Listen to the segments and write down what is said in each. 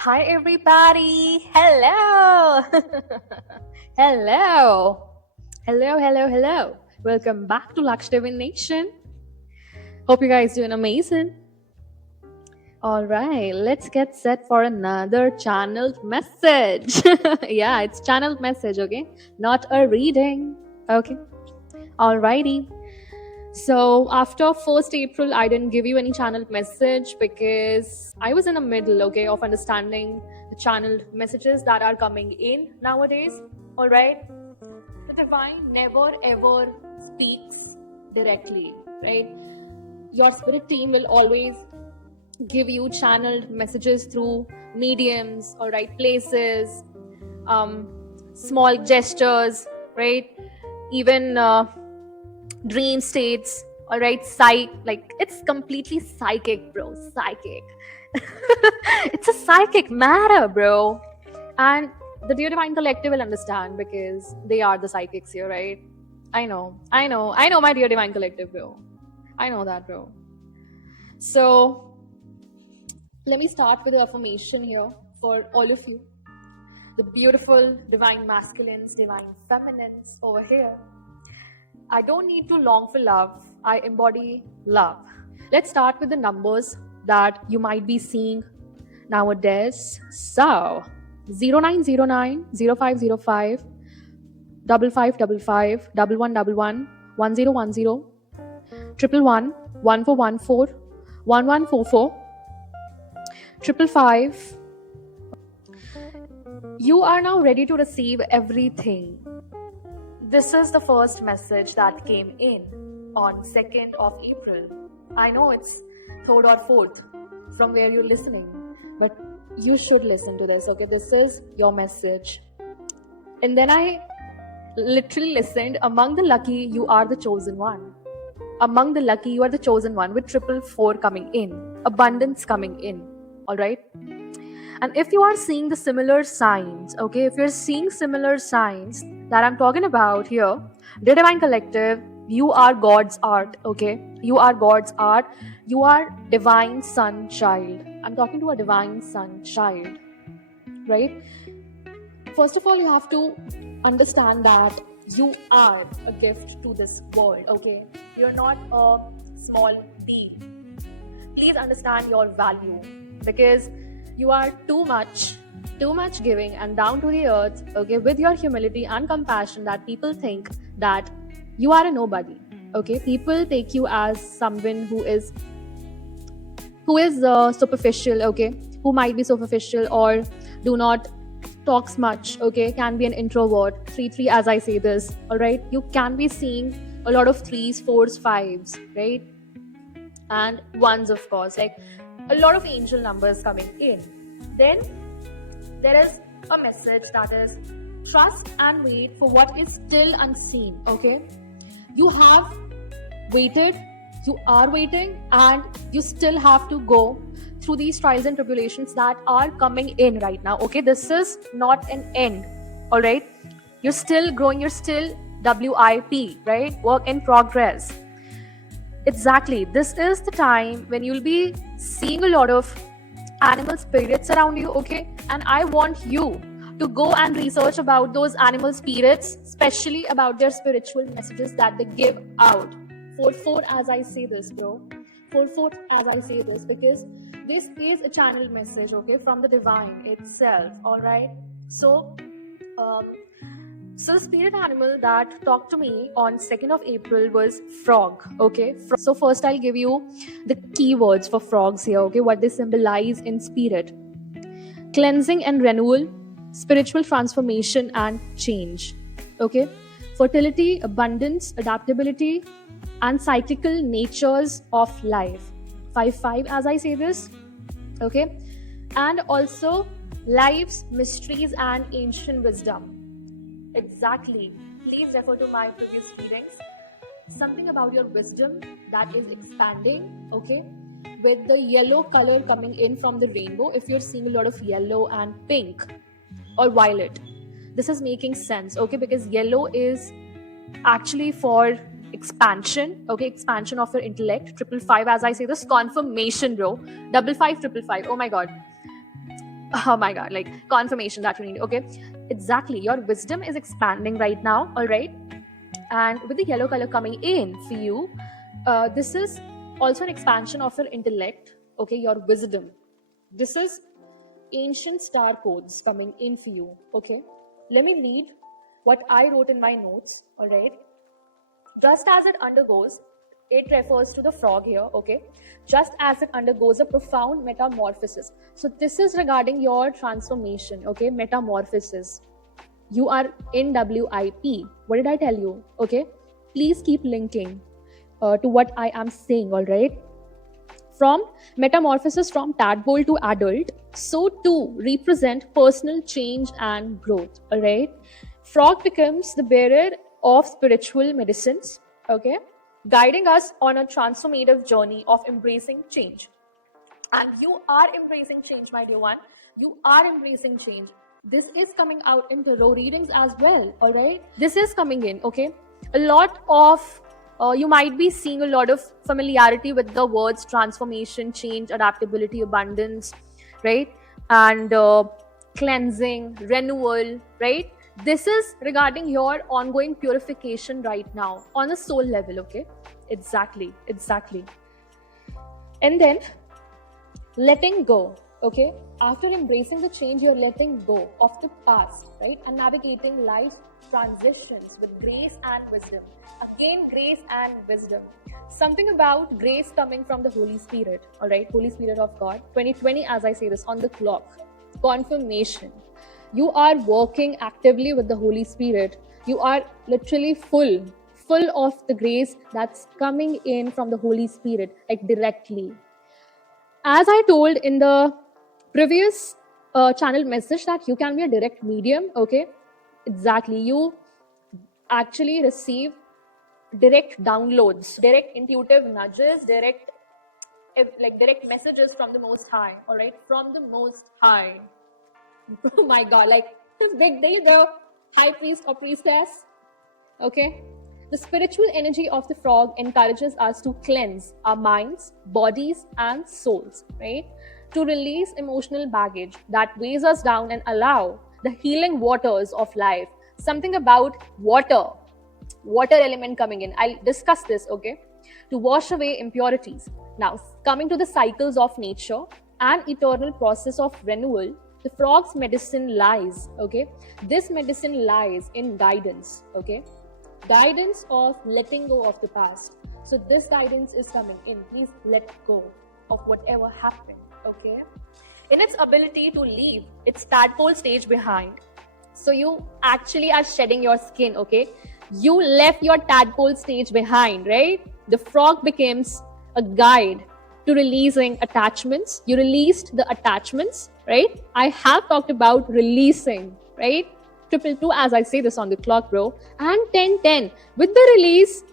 Hi, everybody. Hello. Hello. Hello. Welcome back to Lakshdevi Nation. Hope you guys doing amazing. All right, let's get set for another channeled message. Yeah, it's channeled message, okay? Not a reading. Okay. Alrighty. So after 1st April, I didn't give you any channeled message because I was in the middle, okay, of understanding the channeled messages that are coming in nowadays. All right. The divine never ever speaks directly, right? Your spirit team will always give you channeled messages through mediums, all right, places, small gestures, right? Even dream states, all right, like it's completely psychic, bro. Psychic. It's a psychic matter, bro. And the Dear Divine Collective will understand because they are the psychics here, right? I know, my Dear Divine Collective, bro. I know that, bro. So let me start with the affirmation here for all of you, the beautiful divine masculines, divine feminines over here. I don't need to long for love. I embody love. Let's start with the numbers that you might be seeing nowadays. So, 0909 0505 5555 1111 1010 111 1414 1144 555. You are now ready to receive everything. This is the first message that came in on 2nd of April. I know it's 3rd or 4th from where you're listening, but you should listen to this, okay? This is your message. And then I literally listened. Among the lucky, you are the chosen one. Among the lucky, you are the chosen one, with 444 coming in, abundance coming in, all right? And if you are seeing the similar signs, okay, if you're seeing similar signs that I'm talking about here, the Divine Collective, you are God's art, okay? You are God's art. You are divine son child. I'm talking to a divine son child, right? First of all, you have to understand that you are a gift to this world, okay? You're not a small deal. Please understand your value, because you are too much giving and down to the earth, okay, with your humility and compassion, that people think that you are a nobody, okay? People take you as someone who is superficial, okay, who might be superficial or do not talks much, okay, can be an introvert. 3 as I say this, all right? You can be seeing a lot of 3s, 4s, 5s, right? And 1s, of course, like a lot of angel numbers coming in. Then there is a message that is trust and wait for what is still unseen, okay? You have waited, you are waiting, and you still have to go through these trials and tribulations that are coming in right now, okay? This is not an end, all right? You're still growing, you're still WIP, right? Work in progress. Exactly. This is the time when you'll be seeing a lot of animal spirits around you, okay? And I want you to go and research about those animal spirits, especially about their spiritual messages that they give out. 4 as I say this, bro. 4 as I say this, because this is a channeled message, okay, from the divine itself, all right? So, so the spirit animal that talked to me on 2nd of April was frog, okay? So first I'll give you the keywords for frogs here, okay? What they symbolize in spirit. Cleansing and renewal, spiritual transformation and change, okay? Fertility, abundance, adaptability, and cyclical natures of life. 5 as I say this, okay? And also life's mysteries and ancient wisdom. Exactly. Please refer to my previous readings. Something about your wisdom that is expanding, okay? With the yellow color coming in from the rainbow, if you're seeing a lot of yellow and pink or violet, this is making sense, okay? Because yellow is actually for expansion, okay? Expansion of your intellect. 555 as I say this, confirmation, bro. 5555. Oh my god. Oh my god, like confirmation that you need. Okay, exactly. Your wisdom is expanding right now, all right? And with the yellow color coming in for you, this is also an expansion of your intellect, okay? Your wisdom. This is ancient star codes coming in for you, okay? Let me read what I wrote in my notes, all right? Just as it undergoes, it refers to the frog here, okay? Just as it undergoes a profound metamorphosis. So this is regarding your transformation, okay? Metamorphosis. You are in WIP. What did I tell you? Okay? Please keep linking to what I am saying, all right? From metamorphosis from tadpole to adult, so too represent personal change and growth, all right? Frog becomes the bearer of spiritual medicines, okay? Guiding us on a transformative journey of embracing change. And you are embracing change, my dear one. You are embracing change. This is coming out in tarot readings as well, all right? This is coming in, okay? A lot of you might be seeing a lot of familiarity with the words transformation, change, adaptability, abundance, right? And cleansing, renewal, right? This is regarding your ongoing purification right now on a soul level, okay? Exactly, exactly. And then letting go, okay? After embracing the change, you're letting go of the past, right? And navigating life's transitions with grace and wisdom. Again, grace and wisdom. Something about grace coming from the Holy Spirit, all right? Holy Spirit of God. 2020, as I say this, on the clock. Confirmation. You are working actively with the Holy Spirit. You are literally full of the grace that's coming in from the Holy Spirit, like directly. As I told in the previous channel message that you can be a direct medium, okay? Exactly. You actually receive direct downloads, direct intuitive nudges, direct messages from the Most High, all right? From the Most High. Oh my God, like big, there you go. High priest or priestess, okay? The spiritual energy of the frog encourages us to cleanse our minds, bodies, and souls, right? To release emotional baggage that weighs us down and allow the healing waters of life. Something about water element coming in. I'll discuss this, okay? To wash away impurities. Now, coming to the cycles of nature and eternal process of renewal, the frog's medicine lies, okay? This medicine lies in guidance, okay? Guidance of letting go of the past. So this guidance is coming in. Please let go of whatever happened, okay? In its ability to leave its tadpole stage behind. So you actually are shedding your skin, okay? You left your tadpole stage behind, right? The frog becomes a guide to releasing attachments. You released the attachments, right? I have talked about releasing, right? 222, as I say this on the clock, bro. And 1010. With the release,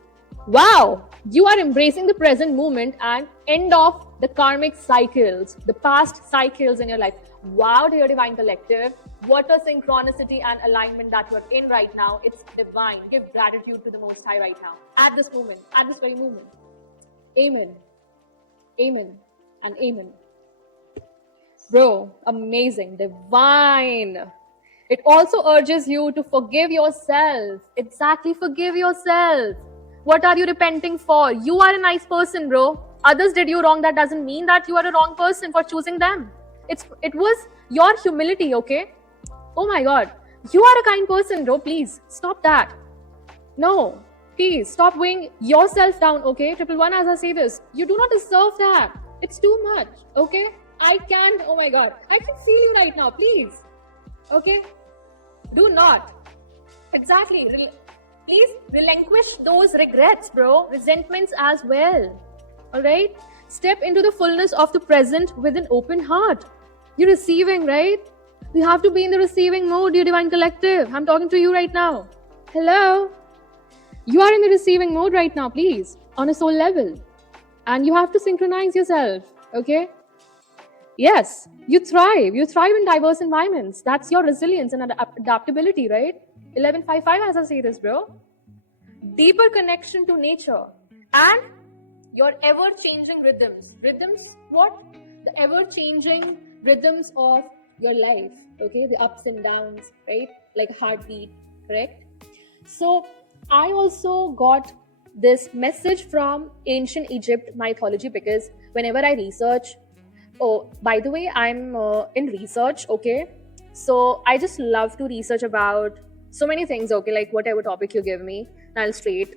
wow, you are embracing the present moment and end of the karmic cycles, the past cycles in your life. Wow, dear Divine Collective, what a synchronicity and alignment that you're in right now. It's divine. Give gratitude to the Most High right now. At this moment, at this very moment. Amen. Amen. And amen. Bro, amazing. Divine. It also urges you to forgive yourself. Exactly, forgive yourself. What are you repenting for? You are a nice person, bro. Others did you wrong. That doesn't mean that you are a wrong person for choosing them. It was your humility, okay? Oh my God. You are a kind person, bro. Please, stop that. No, please, stop weighing yourself down, okay? 111, as I say this. You do not deserve that. It's too much, okay? I can't, oh my God. I can feel you right now, please. Okay? Do not. Exactly. Please relinquish those regrets, bro. Resentments as well. Alright? Step into the fullness of the present with an open heart. You're receiving, right? You have to be in the receiving mode, dear Divine Collective. I'm talking to you right now. Hello? You are in the receiving mode right now, please. On a soul level. And you have to synchronize yourself. Okay? Yes, you thrive. You thrive in diverse environments. That's your resilience and adaptability, right? 1155, as I say this, bro. Deeper connection to nature and your ever-changing rhythms. Rhythms, what? The ever-changing rhythms of your life, okay? The ups and downs, right? Like heartbeat, correct? So I also got this message from ancient Egypt mythology, because whenever I research, oh, by the way, I'm in research, okay? So I just love to research about so many things, okay? Like whatever topic you give me, I'll straight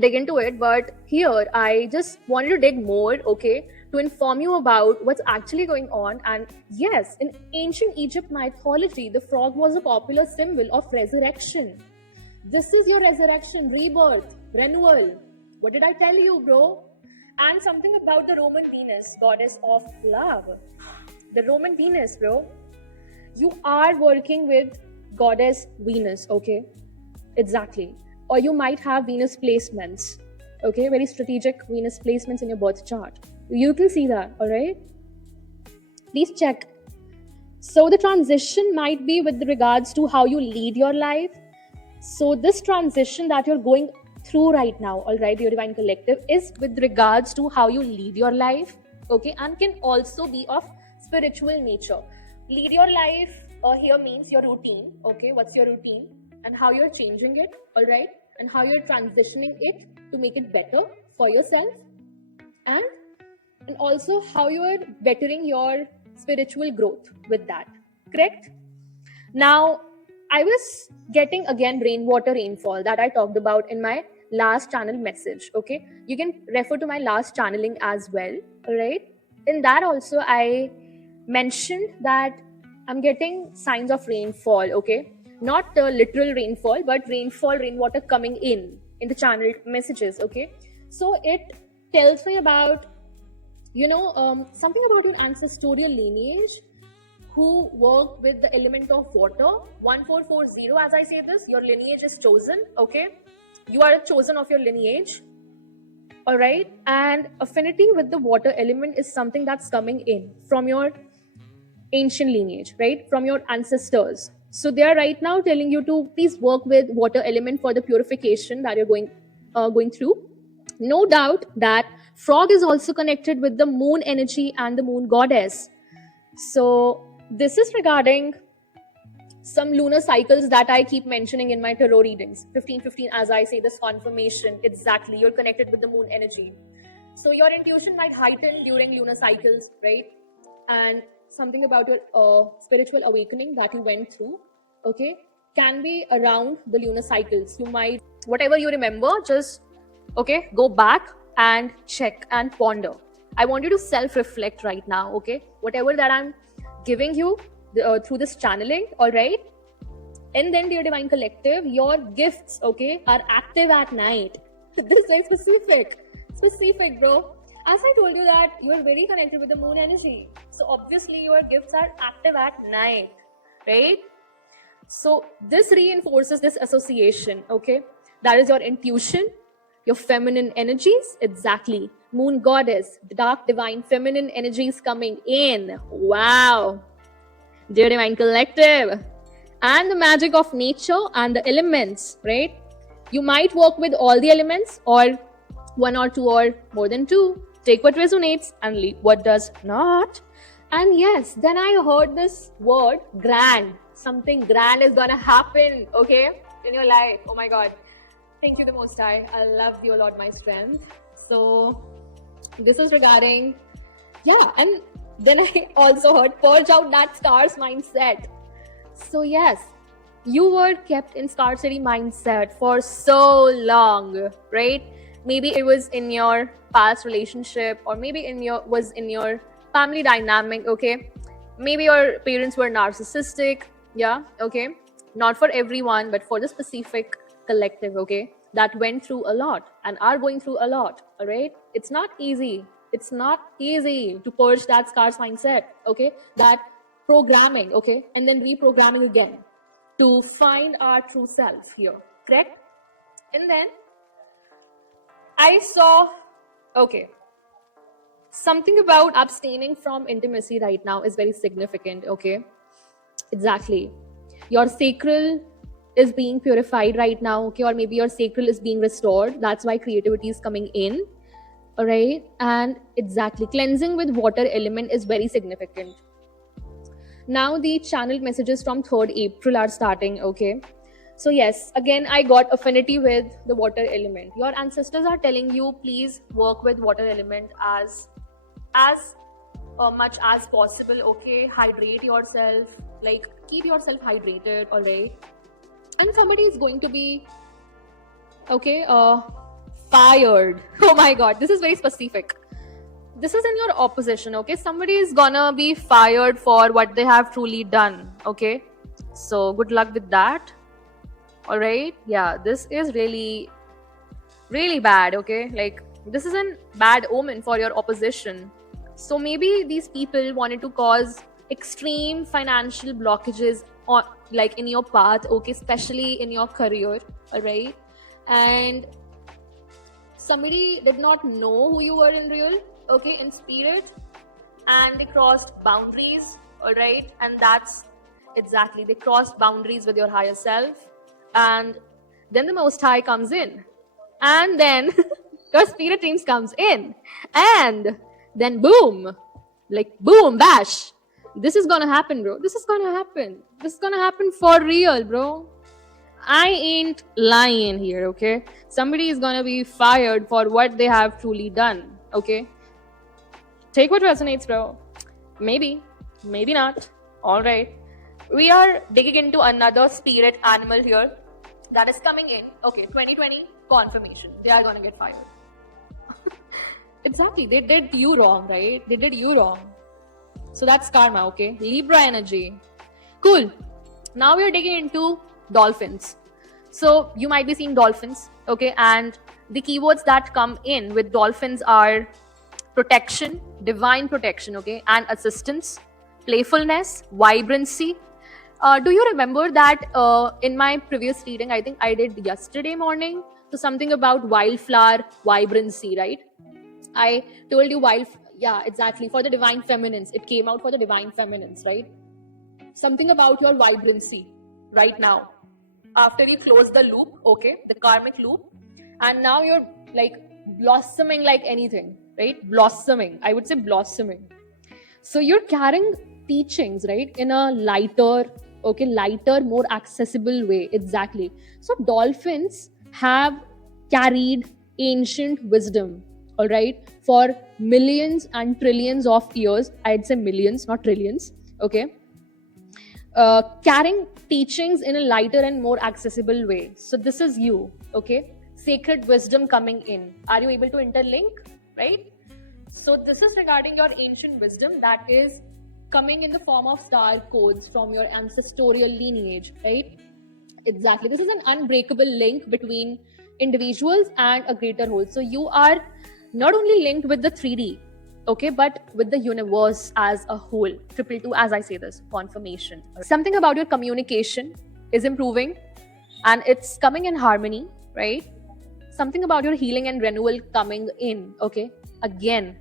dig into it. But here, I just wanted to dig more, okay? To inform you about what's actually going on. And yes, in ancient Egypt mythology, the frog was a popular symbol of resurrection. This is your resurrection, rebirth, renewal. What did I tell you, bro? And something about the Roman Venus, goddess of love. The Roman Venus, bro. You are working with goddess Venus, okay? Exactly. Or you might have Venus placements, okay? Very strategic Venus placements in your birth chart. You can see that, all right? Please check. So the transition might be with regards to how you lead your life. So this transition that you're going through right now, all right, your divine collective, is with regards to how you lead your life, okay, and can also be of spiritual nature. Lead your life here means your routine, okay? What's your routine and how you're changing it, all right, and how you're transitioning it to make it better for yourself, and also how you're bettering your spiritual growth with that, correct? Now, I was getting again rainwater rainfall that I talked about in my last channel message. Okay, you can refer to my last channeling as well. All right, in that also I mentioned that I'm getting signs of rainfall. Okay, not literal rainfall, but rainfall, rainwater coming in the channel messages. Okay, so it tells me about something about your ancestral lineage who worked with the element of water. 1440, as I say this, your lineage is chosen, okay? You are chosen of your lineage, all right? And affinity with the water element is something that's coming in from your ancient lineage, right? From your ancestors. So they are right now telling you to please work with water element for the purification that you're going through. No doubt that frog is also connected with the moon energy and the moon goddess. So this is regarding some lunar cycles that I keep mentioning in my tarot readings. 1515, as I say, this confirmation, exactly, you're connected with the moon energy. So your intuition might heighten during lunar cycles, right? And something about your spiritual awakening that you went through, okay, can be around the lunar cycles. You might, whatever you remember, just, okay, go back and check and ponder. I want you to self-reflect right now, okay? Whatever that I'm giving you through this channeling, all right? And then, dear divine collective, your gifts, okay, are active at night. This is very specific, bro. As I told you that you are very connected with the moon energy, so obviously your gifts are active at night, right? So this reinforces this association, okay? That is your intuition, your feminine energies, exactly. Moon goddess, the dark divine feminine energies coming in. Wow. Dear divine collective. And the magic of nature and the elements, right? You might work with all the elements or one or two or more than two. Take what resonates and leave what does not. And yes, then I heard this word grand. Something grand is gonna happen, okay, in your life. Oh my God. Thank you, the Most High. I love you, Lord, my strength. So this is regarding, yeah. And then I also heard purge out that scarce mindset. So yes, you were kept in scarcity mindset for so long, right? Maybe it was in your past relationship, or maybe in your family dynamic, okay? Maybe your parents were narcissistic, yeah, okay? Not for everyone, but for the specific collective, okay? That went through a lot and are going through a lot, all right? It's not easy. It's not easy to purge that scarce mindset, okay? That programming, okay? And then reprogramming again to find our true self here, correct? And then I saw, okay, something about abstaining from intimacy right now is very significant, okay? Exactly. Your sacral is being purified right now, okay? Or maybe your sacral is being restored. That's why creativity is coming in, all right? And exactly, cleansing with water element is very significant. Now the channeled messages from 3rd April are starting, okay? So yes, again, I got affinity with the water element. Your ancestors are telling you, please work with water element as much as possible, okay? Hydrate yourself, like keep yourself hydrated, all right? And somebody is going to be, okay, fired. Oh my god, this is very specific. This is in your opposition, okay? Somebody is gonna be fired for what they have truly done, okay? So good luck with that. All right, yeah, this is really really bad, okay? Like, this is a bad omen for your opposition. So maybe these people wanted to cause extreme financial blockages on, like, in your path, okay, especially in your career, all right? And somebody did not know who you were in real, okay, in spirit, and they crossed boundaries, all right? And that's exactly, they crossed boundaries with your higher self. And then the Most High comes in, and then your spirit teams comes in, and then boom, like boom bash, this is gonna happen, bro. This is gonna happen. This is gonna happen for real, bro. I ain't lying here, okay? Somebody is gonna be fired for what they have truly done, okay? Take what resonates, bro. Maybe, maybe not. All right. We are digging into another spirit animal here that is coming in. Okay, 2020 confirmation. They are gonna get fired. Exactly. They did you wrong, right? They did you wrong. So that's karma, okay? Libra energy. Cool. Now we are digging into dolphins. So you might be seeing dolphins, okay? And the keywords that come in with dolphins are protection, divine protection, okay? And assistance, playfulness, vibrancy. Do you remember that in my previous reading, I think I did yesterday morning, so something about wildflower vibrancy, right? I told you yeah, exactly, for the divine feminines. It came out for the divine feminines, right? Something about your vibrancy right now. After you close the loop, okay, the karmic loop, and now you're like blossoming like anything, right? Blossoming. I would say blossoming. So you're carrying teachings, right, in a lighter, okay, lighter, more accessible way. Exactly. So dolphins have carried ancient wisdom, all right, for millions and trillions of years. I'd say millions, not trillions, okay? Carrying teachings in a lighter and more accessible way. So this is you, okay? Sacred wisdom coming in. Are you able to interlink, right? So this is regarding your ancient wisdom that is coming in the form of star codes from your ancestral lineage, right? Exactly. This is an unbreakable link between individuals and a greater whole. So you are not only linked with the 3D, okay, but with the universe as a whole. 222, as I say this, confirmation. Something about your communication is improving and it's coming in harmony, right? Something about your healing and renewal coming in, okay? Again,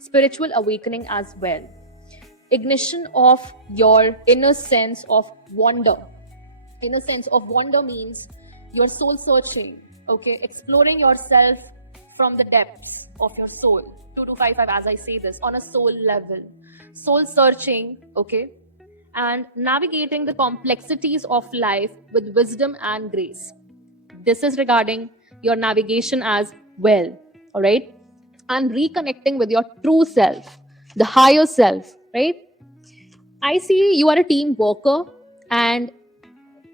spiritual awakening as well. Ignition of your inner sense of wonder. Inner sense of wonder means your soul searching, okay? Exploring yourself from the depths of your soul. 2255, as I say this, on a soul level. Soul searching, okay? And navigating the complexities of life with wisdom and grace. This is regarding your navigation as well, all right? And reconnecting with your true self, the higher self, right? I see you are a team worker and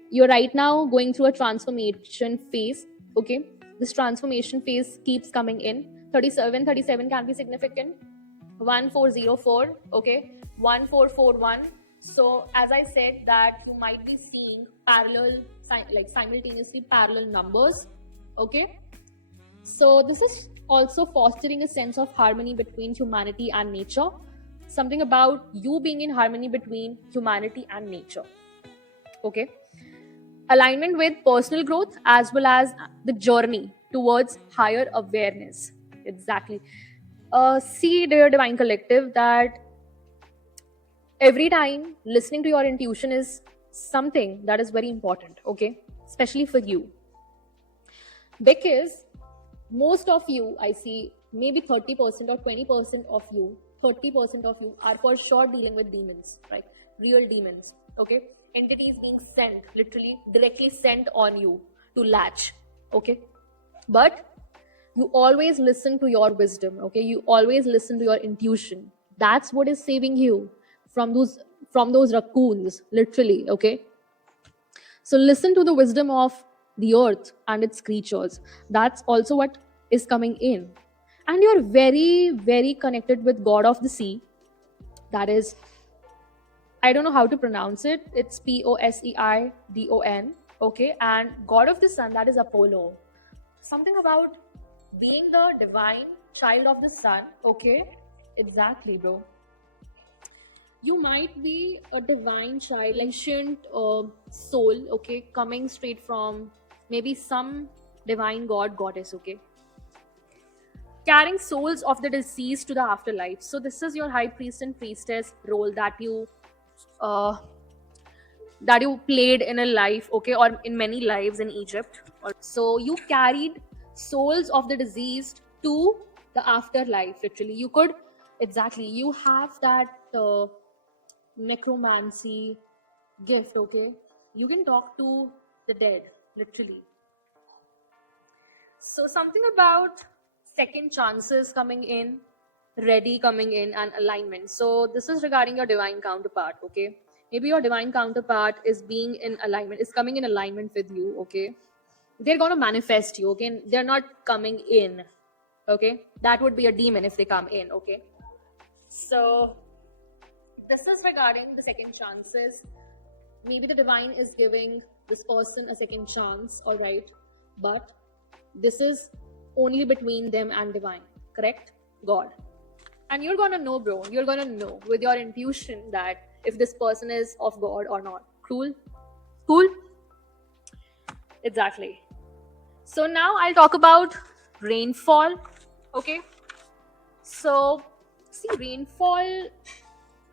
you're right now going through a transformation phase, okay? This transformation phase keeps coming in. 37 can be significant. 1404, okay? 1441. So as I said that you might be seeing parallel, like simultaneously parallel numbers, okay? So this is also fostering a sense of harmony between humanity and nature. Something about you being in harmony between humanity and nature, okay? Alignment with personal growth as well as the journey towards higher awareness. Exactly. See, dear Divine Collective, that every time listening to your intuition is something that is very important, okay? Especially for you. Because most of you, I see maybe 30% or 20% of you, 30% of you are for sure dealing with demons, right? real demons, okay? Entities being sent, literally directly sent on you to latch, okay? But you always listen to your wisdom, okay? You always listen to your intuition. That's what is saving you from those raccoons, literally, okay? So listen to the wisdom of the earth and its creatures. That's also what is coming in. And you're very, very connected with God of the sea. That is, I don't know how to pronounce it. It's Poseidon. Okay. And God of the sun, that is Apollo. Something about being the divine child of the sun. Okay. Exactly, bro. You might be a divine child, ancient soul, okay, coming straight from maybe some divine god, goddess, okay, carrying souls of the deceased to the afterlife. So this is your high priest and priestess role uh, that you played in a life, okay, or in many lives in Egypt. So you carried souls of the deceased to the afterlife. Literally, you could exactly you have that necromancy gift, okay? You can talk to the dead, literally. So something about second chances coming in, ready coming in, and alignment. So this is regarding your divine counterpart, okay? Maybe your divine counterpart is being in alignment, is coming in alignment with you, okay? They're gonna manifest you, okay? They're not coming in, okay? That would be a demon if they come in, okay? So this is regarding the second chances. Maybe the divine is giving this person a second chance, all right, but this is only between them and divine, correct? God. And you're gonna know, bro, you're gonna know with your intuition that if this person is of God or not. Cool. Exactly. So now I'll talk about rainfall, okay? So see, rainfall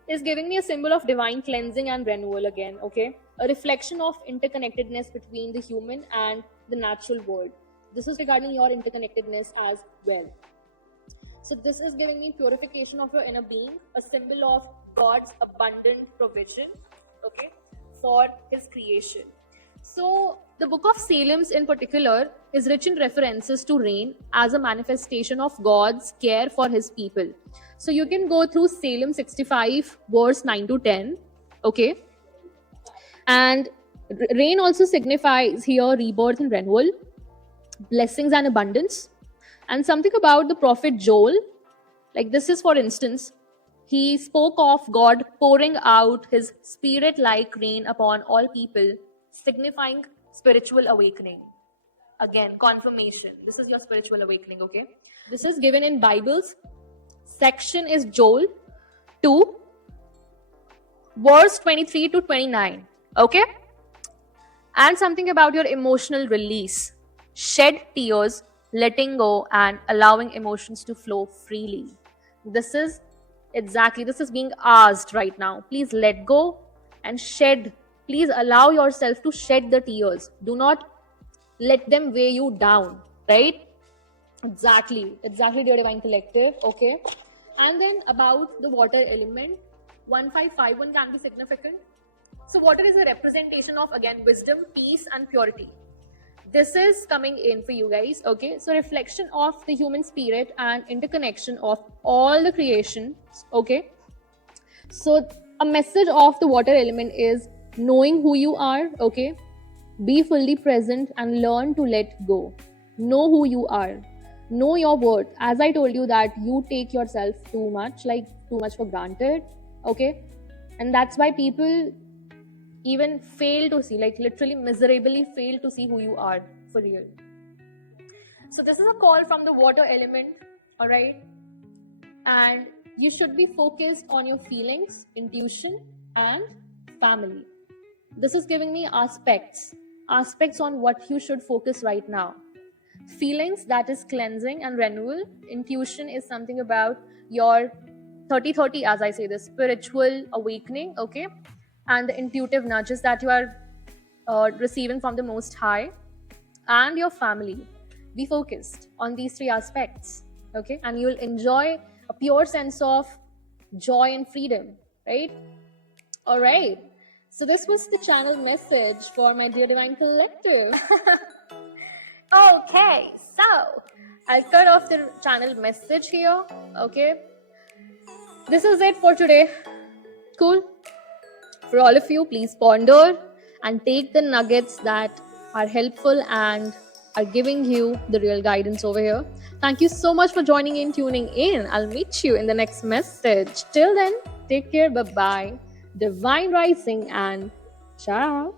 is giving me a symbol of divine cleansing and renewal again, okay? A reflection of interconnectedness between the human and the natural world. This is regarding your interconnectedness as well. So this is giving me purification of your inner being, a symbol of God's abundant provision, okay, for his creation. So the book of Salem's in particular is rich in references to rain as a manifestation of God's care for his people. So you can go through Salem 65 verse 9 to 10, okay? And rain also signifies here rebirth and renewal, blessings and abundance. And something about the prophet Joel, like this is for instance, he spoke of God pouring out his spirit like rain upon all people, signifying spiritual awakening. Again, confirmation. This is your spiritual awakening, okay? This is given in Bibles. Section is Joel 2, verse 23 to 29, okay? And something about your emotional release. Shed tears, letting go, and allowing emotions to flow freely. This is being asked right now. Please let go and shed. Please allow yourself to shed the tears. Do not let them weigh you down, right? Exactly, dear divine collective, okay? And then about the water element, 1551 can be significant. So water is a representation of, again, wisdom, peace, and purity. This is coming in for you guys, okay? So reflection of the human spirit and interconnection of all the creation, okay? So a message of the water element is knowing who you are, okay? Be fully present and learn to let go. Know who you are. Know your worth. As I told you that you take yourself too much for granted, okay? And that's why people even fail to see, like literally miserably fail to see who you are for real. So this is a call from the water element, all right? And you should be focused on your feelings, intuition, and family. This is giving me aspects on what you should focus right now. Feelings, that is cleansing and renewal. Intuition is something about your 30-30, as I say, the spiritual awakening, okay? And the intuitive nudges that you are receiving from the Most High. And your family. Be focused on these three aspects, okay? And you'll enjoy a pure sense of joy and freedom, right? All right. So this was the channel message for my dear divine collective. Okay, so I'll cut off the channel message here. Okay. This is it for today. Cool. For all of you, please ponder and take the nuggets that are helpful and are giving you the real guidance over here. Thank you so much for joining in, tuning in. I'll meet you in the next message. Till then, take care. Bye bye. Divine rising and ciao.